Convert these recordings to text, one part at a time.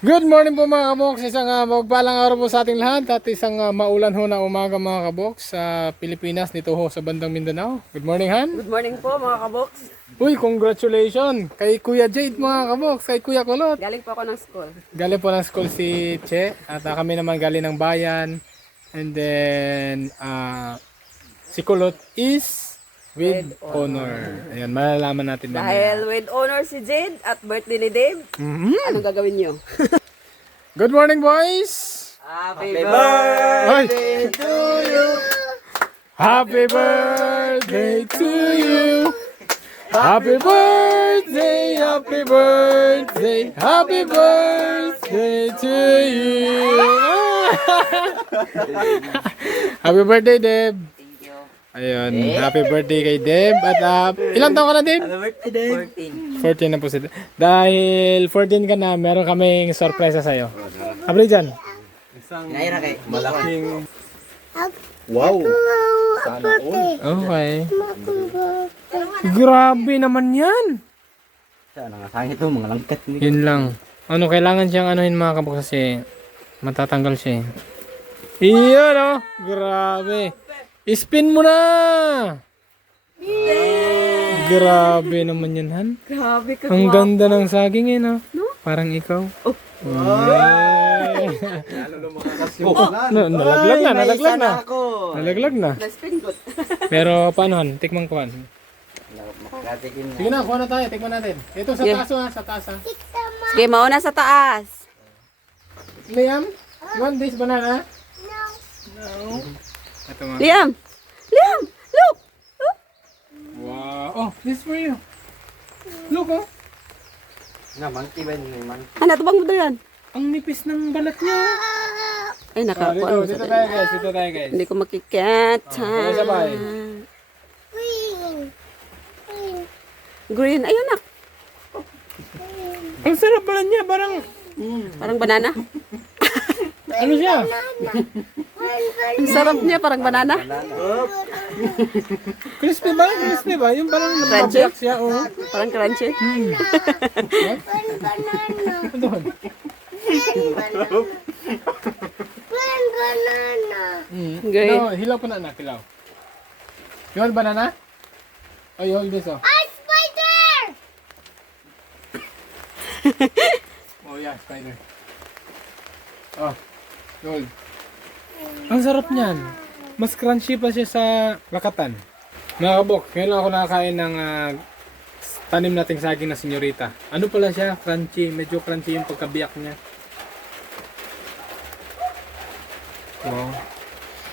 Good morning po mga kaboks, isang magpalang araw po sa ating lahat at isang maulan ho na umaga mga kaboks sa Pilipinas dito ho sa bandang Mindanao. Good morning Han. Good morning po mga kaboks. Uy, congratulations kay Kuya Jade mga kaboks, kay Kuya Kulot. Galing po ako ng school. Galing po ng school si Che at kami naman galing ng bayan. And then si Kulot is with honor. Ayan, malalaman natin mamaya. Dahil with honor si Jade at birthday ni Dave, anong gagawin nyo? Good morning boys! Happy birthday to you! Happy birthday to you! Happy birthday, happy birthday, happy birthday to you! Happy birthday, Deb! Ayun, happy birthday kay Deb. At ilang taon ka na, Deb? Happy birthday, Dave. 14 na po si Deb. Dahil 14 ka na, meron kaming sorpresa sa'yo. Abri dyan. Naira kay. Malaking wow. Sana all. Okay. Grabe naman yan. Sana nga sangit to, mga langkat ni. Yun lang. Ano, kailangan siyang anuhin mga kabuk kasi matatanggal siya. Iyon oh. Grabe. Spin mo na. Grabe naman yan, Han. Grabe ka. Ang ganda ng saging eh, no? Parang ikaw. Oh. Nalaglag na. Nalaglag na. Na-spin good. Pero paano, Han? Tikman ko, Han. Makatikin na. Sige na, kuha na tayo. Tikman natin. Ito sa taas, ha? Sa taas, ha? Sige, mauna sa taas. Liam, you want this banana? No. Ito mga. Liam! Liam! Look! Wow. Oh, this for you. Look, oh. Na, monkey ba yun? Monkey. Ano, tubang mo yan? Ang nipis ng balat niya. Ay, nakakuha mo Dito sa tayo, guys. Dito tayo, guys. Hindi ko makikita. sabay. Green. Ayun na. Ang sarap pala niya. Parang, Parang banana. ano siya? Ang sarap niya, parang banana. Crispy ba? Crispy ba? Yung parang Crunchy? nabablock siya, oh. Parang crunchy. Doon. Green. No, hilaw pa na, hilaw. You want banana? Oh, you hold this, oh. Oh, yeah, spider. Oh, you hold. Ang sarap niyan. Mas crunchy pa siya sa lakatan. Mga kabok, ngayon lang ako nakakain ng tanim nating saging na senyorita. Ano pala siya? Crunchy. Medyo crunchy yung pagkabiyak niya. Wow.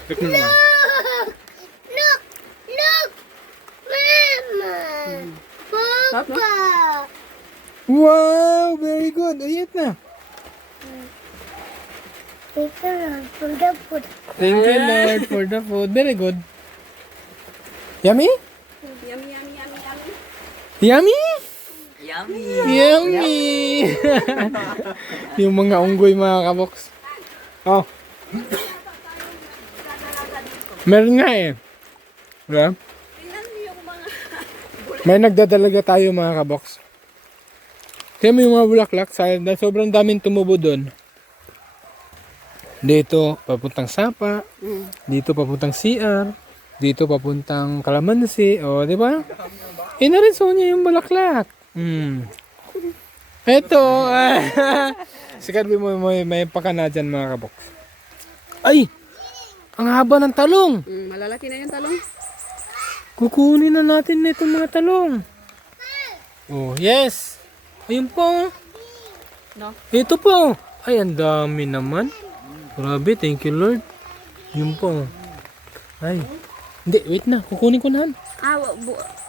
Look mo naman. Sarap, no? Wow! Very good. Ayit na. Thank you, Lord, for the food. Very good. Yummy? Yummy, yummy, yummy, yummy. Yummy? Yummy! Yummy! Yung mga unggoy mga kaboks. Oh. Meron nga eh. Diba? May nagdadalaga tayo mga kaboks. Kaya may mga bulaklak. Sobrang daming tumubo doon. Dito papuntang Sapa. Dito papuntang CR. Dito papuntang Kalamansi. O, di ba? Inarinso niya yung bulaklak. Ito. Si Kirby mo may pakana dyan mga kaboks. Ay! Ang haba ng talong. Malalaki na yung talong. Kukunin na natin na itong mga talong. Oh, yes. Ayun po. No? Ito po. Ay, ang dami naman. Grabe, thank you Lord. Yun po. Ay. Hindi, wait na. Kukunin ko na.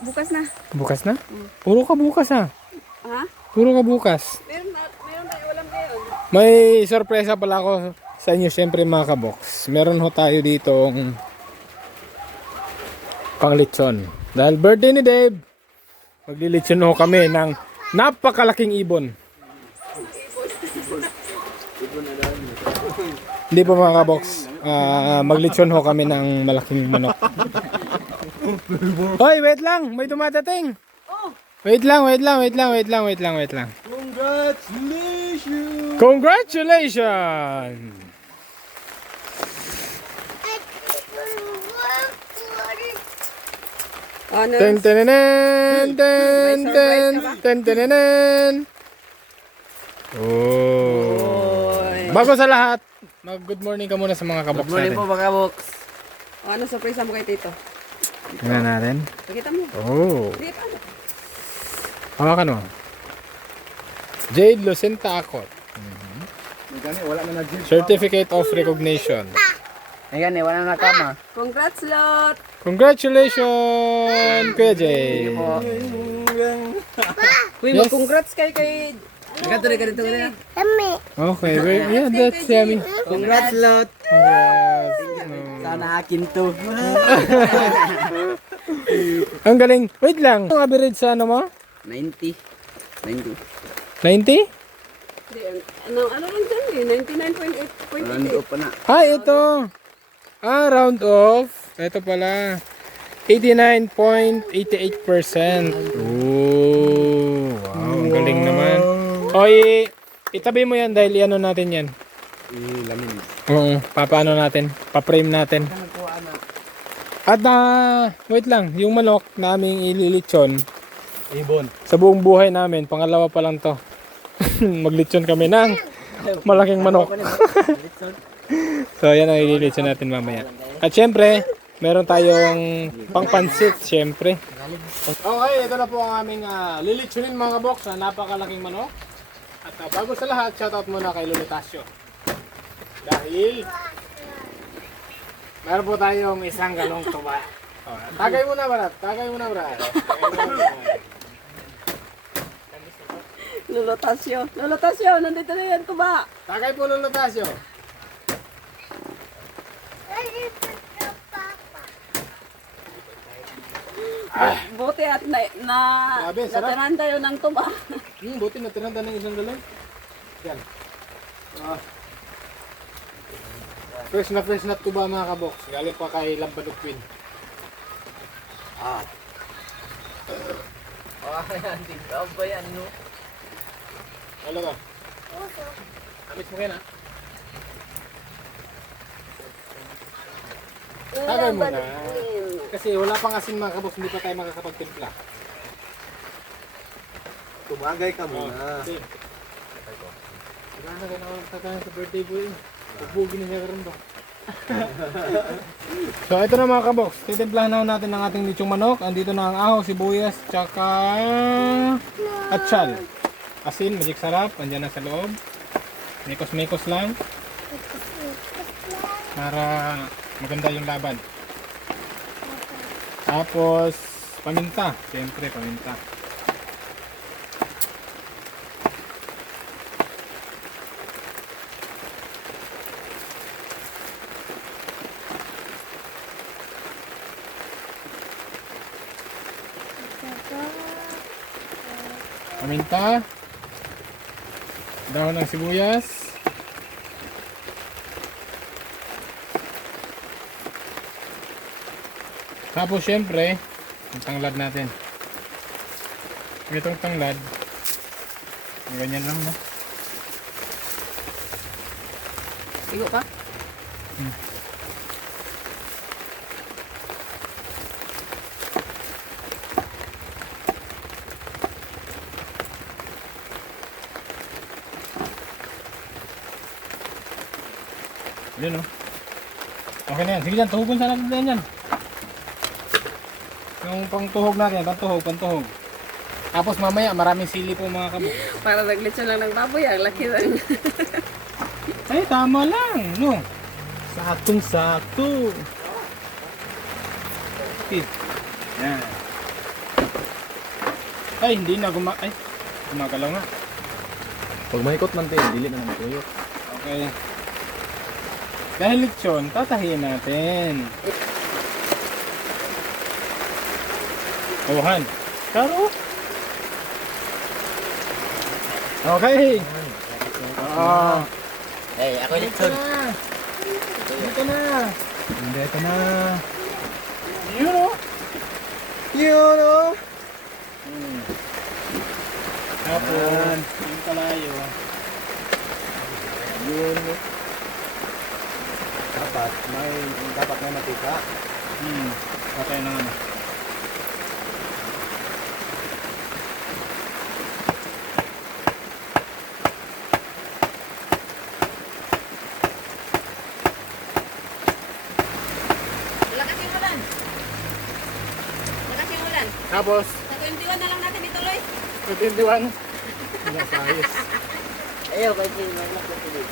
Bukas na. Bukas na? Puro ka bukas ha. Ha? Puro ka bukas. Meron tayo, walang ngayon. May sorpresa pala ako sa inyo syempre mga kaboks. Meron ho tayo dito panglitson. Dahil birthday ni Dave, maglilitson ho kami ng napakalaking ibon. Hindi po mga kaboks. Maglitson ho kami ng malaking manok. Hoy, wait lang. May dumadating. Wait lang. Congratulations! Congratulations! Honors. Ten tenenen, ten May ten, surprise ka ba? ten tenenen. Oh. Oy. Bago sa lahat, mag-good morning ka muna sa mga kaboks Good morning natin. po mga box. O, ano surprise mo kay Tito? Tingnan natin. Pakita mo. Oh. Hindi, paano? Hawakan mo. Jade Lucenta Acot. May gani, wala na nag-gym. Certificate of Recognition. Ayan eh, wala na kama. Congrats, Lot! Congratulations, Kuya Jade. Uy, Yes. mag-congrats kay... Ganito rin, ganito rin. Okay, yeah, that's yummy. Congrats, Lot. Congrats. Sana akin to. Ang galing. Wait lang. Ang average sa ano mo? 90. 90. 90? Hindi, ano lang dyan eh, 99.8. Round up pa na. Ah, ito. Ah, round off. Ito pala. 89.88%. Oh, wow. Ang galing naman. O, itabi mo yan dahil ano natin yan. Lamin. Oo, papaano natin. Pa-frame natin. At wait lang. Yung manok naming ililitsyon Ibon. sa buong buhay namin, pangalawa pa lang to. Maglitsyon kami ng malaking manok. So, yan ang ililitsyon natin mamaya. At syempre, meron tayong pangpansit, syempre. Okay, ito na po ang aming lilitsunin mga kaboks na napakalaking manok. At bago sa lahat, shoutout muna kay Lolitasio. Dahil, meron po tayong isang galong tuba. Oh, tagay muna, Brad. Tagay muna, Brad. Tagay muna. Lolotasyo. Lolotasyo, nandito na yan, tuba. Tagay po, Lolitasio. Buti at Grabe, sarap. natanan tayo ng tuba. Buti na tinanda ng isang galong. Yan. Fresh na tuba mga kaboks. Galing pa kay Lampado Queen. Ayan, tingnan ba yan, no? Ano ka? Amis mo kaya na? Tagay mo na. Kasi wala pang asin mga kaboks. Hindi pa tayo makakapagtimpla. Tumagay ka muna. Okay. Wala na kayo nakakatahan sa birthday boy. Bubugin na siya karoon ba? So ito na mga kaboks. Titimplahan na natin ang ating litsong manok. Andito na ang aho, sibuyas, tsaka atsyal. Asin, magic sarap. Andyan na sa loob. Mikos-mikos lang. Para maganda yung laban. Tapos paminta. Siyempre paminta. Paminta. Dahon ng sibuyas. Tapos syempre, ang tanglad natin. Itong tanglad. Ganyan lang, no? Igo ka? Yun, no? Okay na yan. Sige dyan, tuhugon sa natin yan. Yung pangtuhog natin, pantuhog. Tapos mamaya, maraming sili po mga kabuk. Para naglitsyon lang ng baboy, ang laki lang. Ay, tama lang, no? Saktong-sakto. Okay. Yan. Ay, hindi na ay, gumagalaw nga. Pag mahikot man tayo, dili na naman tuyo. Okay. Dahil lechon, tatahiin natin. Tuhan. Karo. Okay. Ah. Hey, ako yung son. Dito na. Dito na. Yun o. Yun o! Tapos, yung kalayo. Yun. Dapat may matika. Patay na ano. Lakas yung ulan. Lakas yung ulan. Tapos, Sa 21 na lang natin ituloy. 21. Wala sa ayos. Ayaw, kasi may nakapili.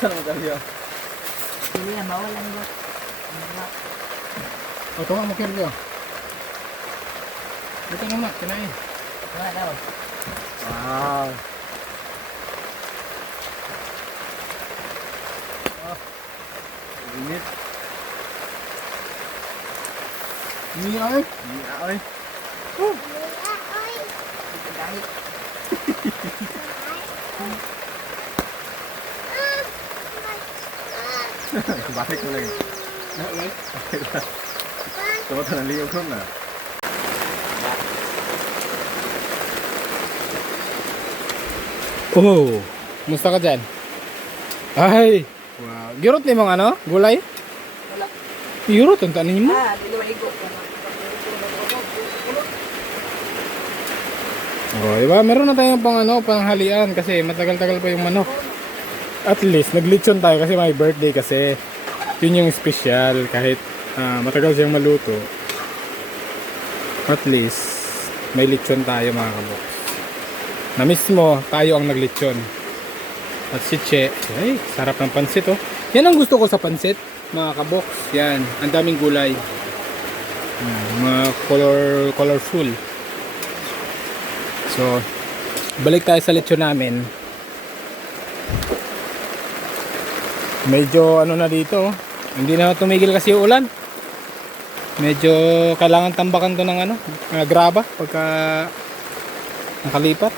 Saan mo tayo? Hindi yan, bawal lang yun. O, ito nga, makirgo. Ito naman, kinain. Wala daw. Wow. Init. Hindi ay. Ay. Dahil. Balik ko lang. Alay. Tuwa ka ng liyog ko na. Oh, musta ka dyan? Ay, wow. Girot ni mga ano? Gulay? Wala. Girot, ang tanin mo. Diliwaligo. Oh, diba? Meron na tayong pang ano, panghalian kasi matagal-tagal pa yung manok. At least, naglitsyon tayo kasi may birthday kasi. Yun yung special kahit matagal siyang maluto. At least, may litsyon tayo mga kabok. Na mismo, tayo ang naglitsyon. At si Che, ay, sarap ng pansit oh. Yan ang gusto ko sa pansit, mga kabox. Yan, ang daming gulay. Mga colorful. So, balik tayo sa lechon namin. Medyo ano na dito, oh. Hindi na tumigil kasi yung ulan. Medyo kailangan tambakan to ng ano, graba pagka nakalipat.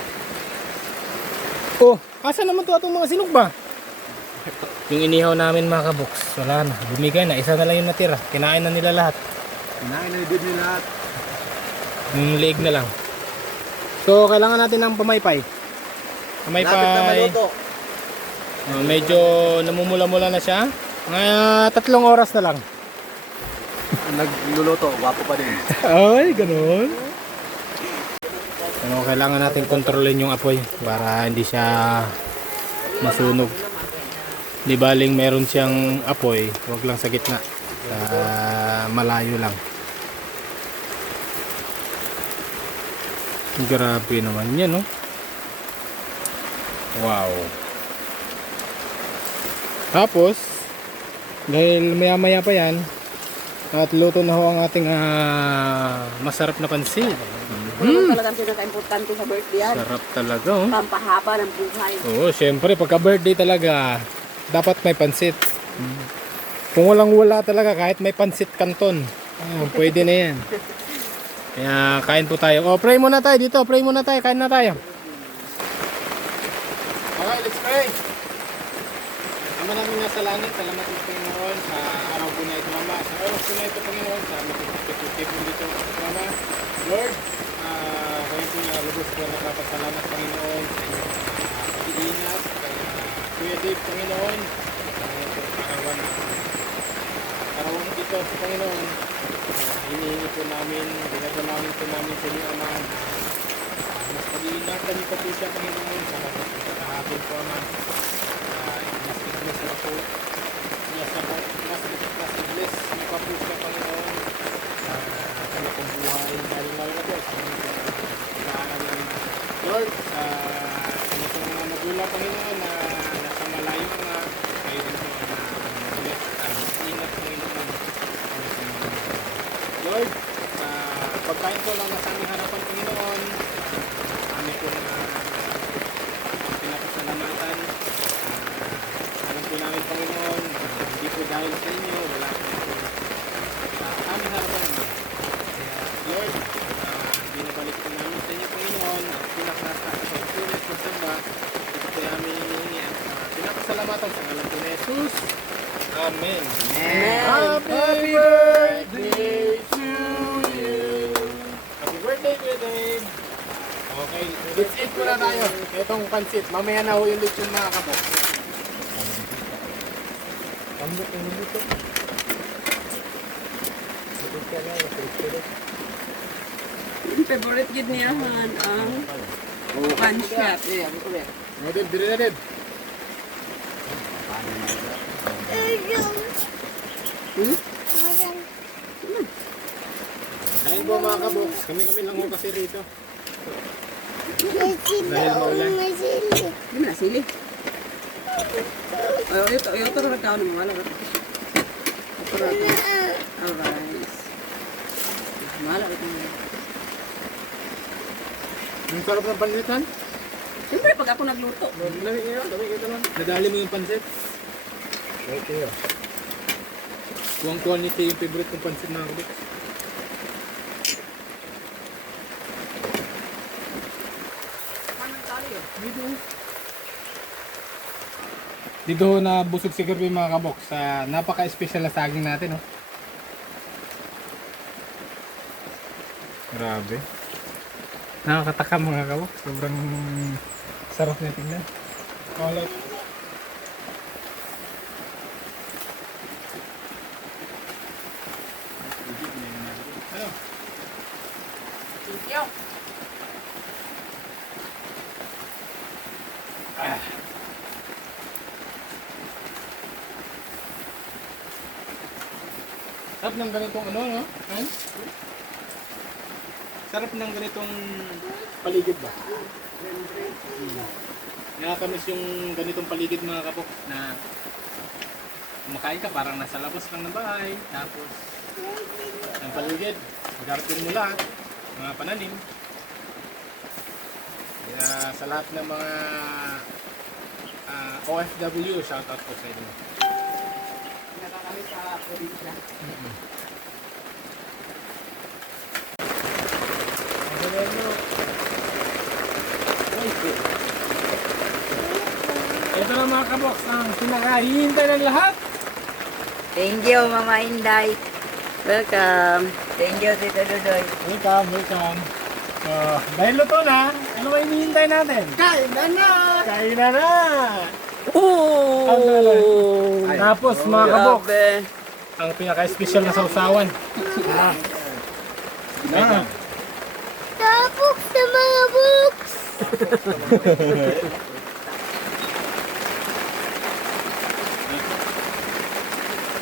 Oh, asa naman to atong mga sinug ba? Yung inihaw namin mga kaboks, wala na, bumigay na, isa na lang yung natira. Kinain na nila lahat. Kinain na din nila lahat. Yung leeg na lang. So, kailangan natin ng pamaypay. Lapit na Pamaypay. maluto. Medyo namumula-mula na siya. Mga 3 oras na lang. Nagluluto, wapo pa din. Ay, ganun. Ano, kailangan natin kontrolin yung apoy para hindi siya masunog. Di baling meron siyang apoy, wag lang sa gitna. Malayo lang. Grabe naman yan, no? Wow. Tapos, dahil maya-maya pa yan, at luto na ho ang ating masarap na pansit. Ano talagang pinaka-importante sa birthday yan? Sarap talaga, oh. Pampahaba ng buhay. Oo, syempre, pagka birthday talaga, dapat may pansit. Kung walang wala talaga, kahit may pansit kanton, pwede na yan. Kaya, kain po tayo. Oh, pray muna tayo dito. Pray muna tayo. Kain na tayo. Okay, let's pray. Ama namin nasa langit, salamat po Panginoon sa araw po na ito, Mama. Sa oras po na ito, Panginoon, sa matutipon dito, Mama. Lord, kayo po na lubos po nakapasalamat, Panginoon, sa inyong pag-iingat, kay Kuya Dave, Panginoon, sa inyong karawang dito sa Panginoon. Hinihingi po namin, dinadalangin po namin sa inyo, Ama, mas pag-iingatan niyo pa po siya, Panginoon, sa kahapon po, Ama. Mas na po niya sa mas bless niyo pa po siya, Panginoon, sa kanya pong buhay, dahil na po sa mga pag-aaral namin, Lord, sa kanya pong mga magulang, Panginoon, na nasa malayo mga kayo din po na bless, ingat, Panginoon. Lord, pagkain po lang nasa aming harapan, Panginoon, kami po na pinapasalamatan. Alam po namin, Panginoon, hindi po dahil sa inyo, wala po sa aming harapan. Kaya, Lord, binabalik po namin sa inyo, Panginoon, at pinakataas sa tunay po samba. Ito po namin hinihingi at pinapasalamatan sa ngalan po ni Jesus. Amen. Amen. Happy birthday to you. Happy birthday, Kuya Dave. Okay, let's eat muna tayo. Itong pansit. Mamaya na ho yung lechon mga kabok. Yung favorite gid niya han ang pancit. O, Dave, dili na, Dave. Kain po mga kabok. Kami-kami lang ho kasi rito. Dahil maulan. Di man na sili. Ayaw ito na kaon mo wala. Alright. Wala ito. Ang sarap ng pansitan. Siyempre pag ako nagluto. Nadali mo yung pansit. Okay. Kuwang-kuwan nito yung favorite kong pansit na kabok. Dito na busog si Kirby mga kabok sa napaka-special na saging natin. Oh. Grabe. Nakakatakam mga kabok. Sobrang sarap na tingnan. Alright. Ano? Thank you. Sarap ng ganitong ano, no? Ay? Sarap ng ganitong paligid ba? Nakakamiss yung ganitong paligid mga kabok na kumakain ka parang nasa labas lang ng bahay. Tapos, ang paligid, garden mo lahat, mga pananim. Kaya sa lahat ng mga OFW, shoutout po sa inyo. Nakakami sa probinsya. Ito na mga kaboks, ang pinakahihintay ng lahat. Thank you, Mama Inday. Welcome. Thank you, Tito Dudoy. Welcome, welcome. So, dahil luto na, ano ba hinihintay natin? Kain na na! Kain na na! Oh! Tapos mga kaboks, Grabe. ang pinaka-special na sausawan. Tapos sa mga books.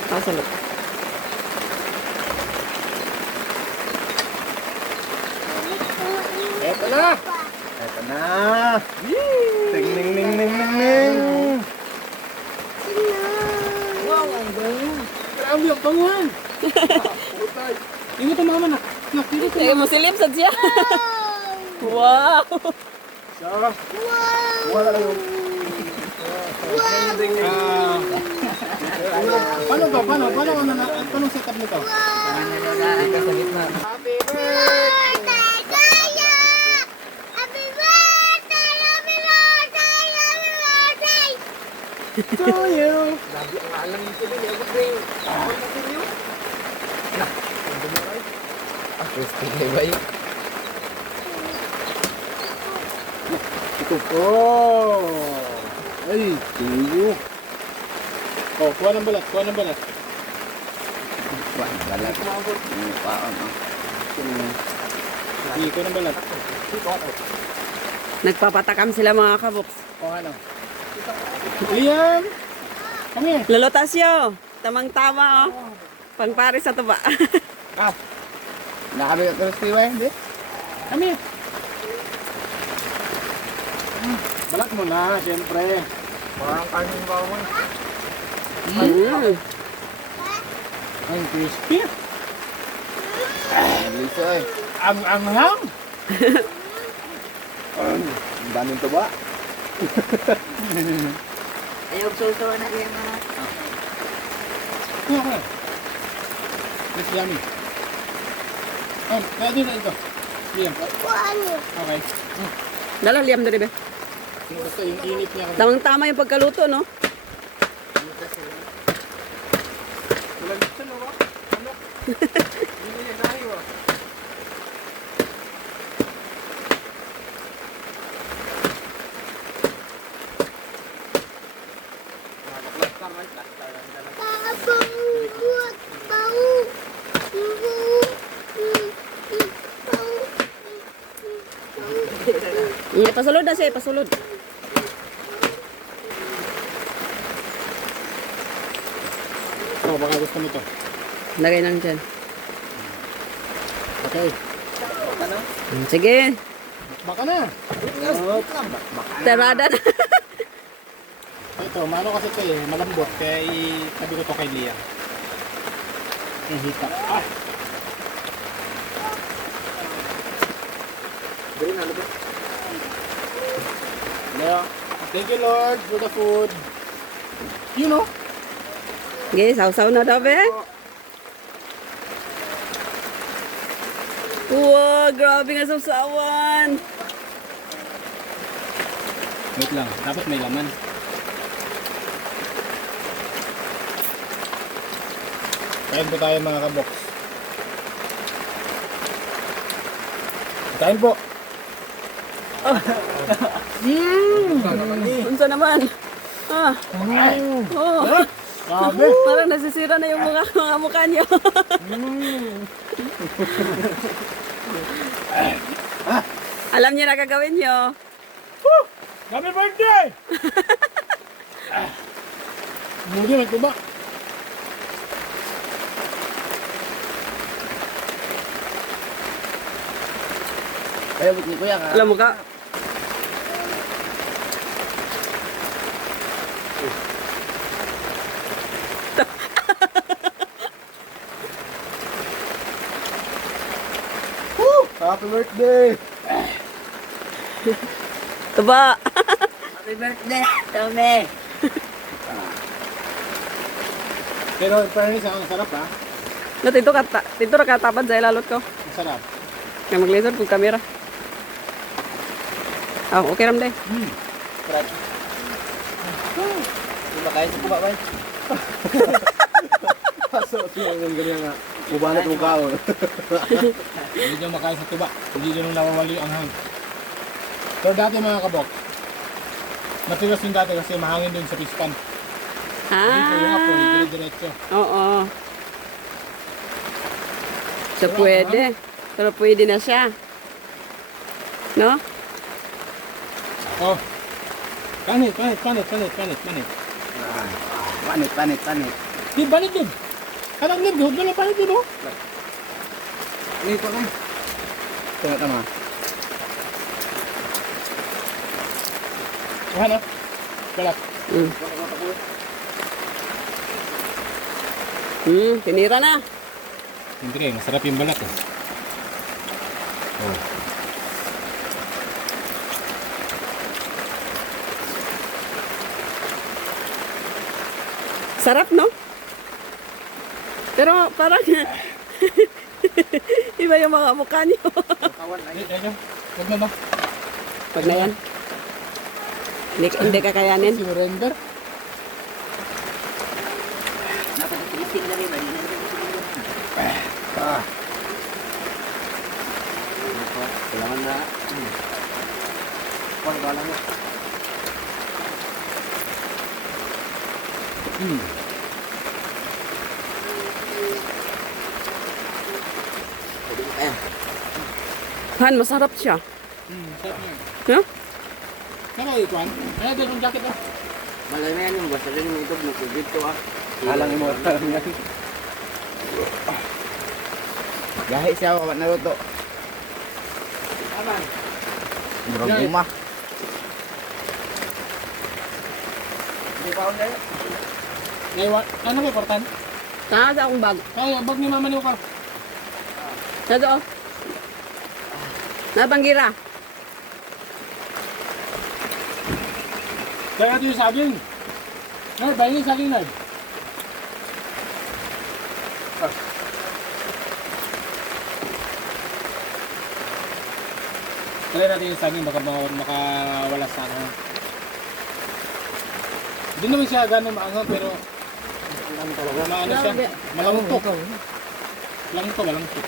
Kasalot. Eto na! Eto na! Ting ning ning ning ning ning! Wow, ang bango! Grabe ang banguhan! Hindi mo ito mama na. Nakita ko. Sige mo silip sa siya. Wow! Wala lang yung... Paano ba? Paano setup nito? Happy birthday! Tayo! Happy birthday! Happy birthday! Happy birthday! To you! Ito po! Ay, tuyo! Oh, kuha ng balat, kuha ng balat. Sige, kuha ng balat. Nagpapatakam sila mga kaboks. Kuha lang. Liam! Come here! Lolo Tasyo, tamang-tama oh. Pangpare sa tuba. Nakabi ka sa siwa, hindi? Come here! Balat mo na, siyempre. Parang kanin ba ako? Ang crispy. Liso eh. Ang anghang. Ang daming tuba. Ayaw suso na rin mga. Kuha ka. It's yummy. Kaya din na ito. Liam. Kuhaan niyo. Okay. Dala, liam na rin. Basta yung init niya. Tamang-tama yung pagkaluto, no? Bau. Bau. Pasulod na siya, pasulod. Oh, baka gusto mo to. Lagay lang dyan. Okay. Sige. Baka na. Terada na. Ito, mano kasi ito eh, malambot. Kaya itabi ko to kay Liam. Yung hita. Ah! Leo, thank you Lord for the food. You know? Sige, sausaw na daw, be. Wow, grabe nga sausawan. Wait lang, dapat may laman. Kain po tayo mga kabox. Kain po. Unsa naman? Ah. Oh. Grabe. Parang nasisira na yung mga mukha niyo. Alam niyo na gagawin niyo. Happy birthday! Hindi, may tuba. Ayaw ni Kuya ka. Alam mo ka? Happy birthday! Tuba. Happy birthday, Tommy! Pero fairness, ang sarap ha. No, tito ra katapad sa ilalot ko. Ang sarap. Kaya mag-laser kung kamera. Oh, okay ram day. Hindi ba kain sa kuba ba? Paso, siya yung ganyan nga. Bubanat mo ka. Hindi nyo makain sa tuba. Hindi nyo nawawali ang hang. Pero dati mga kabok, matigas yung dati kasi mahangin dun sa pispan. Dito yung apoy, dire-diretso. Oo. So, pwede. Pero pwede na siya. No? Oh. Panit. Panit. Di, banit yun. Kanang lib, huwag na lang panit yun, oh. Ini ko na. Tengok tama. Ano? Balat. Tinira na. Hindi, masarap yung balat, eh. Oh. Sarap, no? Pero parang iba yung mga mukha niyo. Huwag na ba? Pag na yan. Hindi kakayanin. Surrender? Napakatigising na rin, mali na rin. Kailangan na. Kuan ka lang. Han, masarap siya. Sarap na yun. No? Kaya ito, ano? Ano din yung jacket, oh? Malay na yan yung basta rin yung ito, nagkugid to ah. Alang mo alang yan. Gahi siya ako naluto. Murag Gahi. uma. Hindi pa ako na yun. Ngayon, ano ba, portan? Saan sa akong bag? Kaya, bag ni mama niyo ka. Sa doon. Nabanggira. Kaya natin yung saging. Ay, bayan yung saging, Lord. Kaya natin yung saging, baka makawala sa ano. Hindi naman siya gano'ng maanghang, pero Maano siya? Malangtok. Malangtok.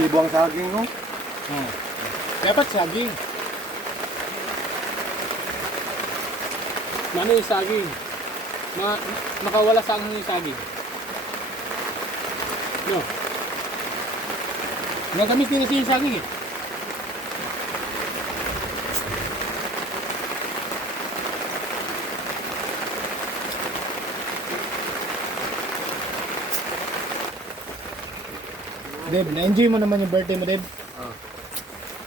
Ibo ang saging, no? Dapat saging. Mano yung saging? Makawala sa yung saging. No. Gagamitin kasi yung saging eh. Deb, na-enjoy mo naman yung birthday mo, Deb? Oo.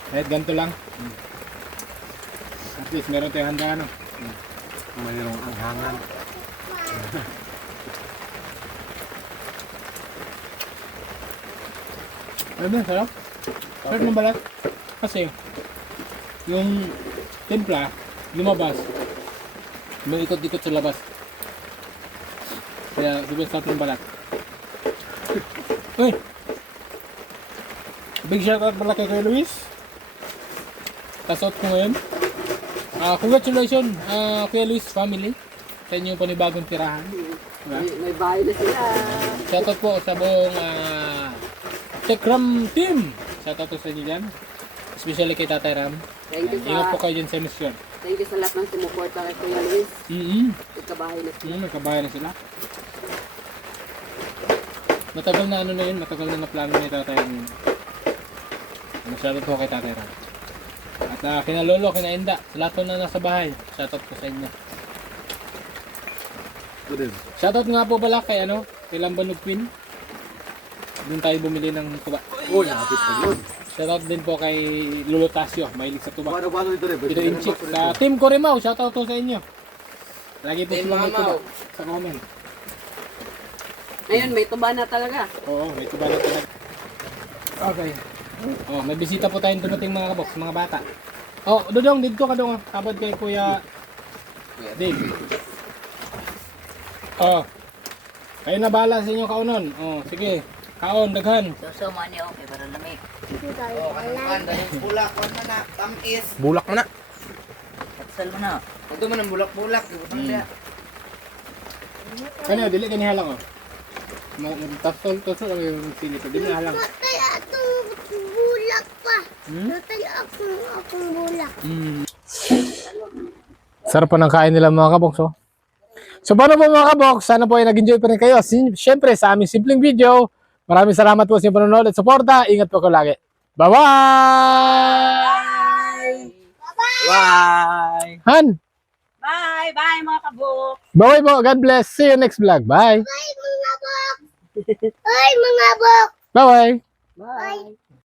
Kahit ganito lang? At least meron tayong handa, ano? Mayroong anghangan. Ano ba, sarap? Sarap ng balat. Kasi, yung timpla, lumabas. May ikot-ikot sa labas. Kaya, sobrang sarap ng balat. Uy! Big shoutout pala kay Kuya Luis. Tasot ko ngayon. Congratulations, Kuya Luis family. Sa inyong panibagong tirahan. Diba? May bahay na sila. Shoutout po sa buong Tekram team. Shoutout po sa inyo dyan. Especially kay Tatay Ram. Thank you Ingat po sa, kayo dyan sa mission. thank you sa lahat ng sumuporta kay Kuya Luis. Nagkabahay na sila. Nagkabayan na sila. Matagal na ano na yun, matagal na plano ni Tatay Ram. Shoutout po kay Tatay Ram. At kina Lolo, kina Enda, sa lahat po na nasa bahay. Shoutout po sa inyo. Ito din. Shoutout nga po pala kay kay Lambanog Queen. Doon tayo bumili ng tuba. Oh, nakapit pa yun. Shoutout din po kay Lolo Tasio, mahilig sa tuba. Paano ito rin? Ito Inchik. Sa Team Corimao, shoutout po sa inyo. Lagi po silang may tuba sa comment. Ngayon, may tuba na talaga. Oo, may tuba na talaga. Okay. Oh, may bisita po tayong dumating mga kaboks, mga bata. Oh, Dodong, dito ka dong. Tabad kay Kuya Dave. Oh. Kayo na bahala sa inyo kaunon. Oh, sige. Kaon, daghan. So, mani okay, para lamig. Bulak mo na. Patsal mo na. Ito mo ng bulak-bulak. Kanya, dili kanya halang oh. Tasol ang sili ko. Dili halang. Matay atong bulak pa. Hmm? Matay akong bulak. Sarap pa ng kain nila mga kaboks oh. So paano po mga kaboks? Sana po ay nag-enjoy pa rin kayo. Siyempre sa aming simpleng video. Maraming salamat po sa inyong panonood at suporta. Ingat po kayo lagi. Bye-bye! Bye! Han! Bye! Bye mga kabuk! Bye po. God bless. See you next vlog. Bye! Ay, mga bok! Ay, mga bok! Bye-bye! Bye!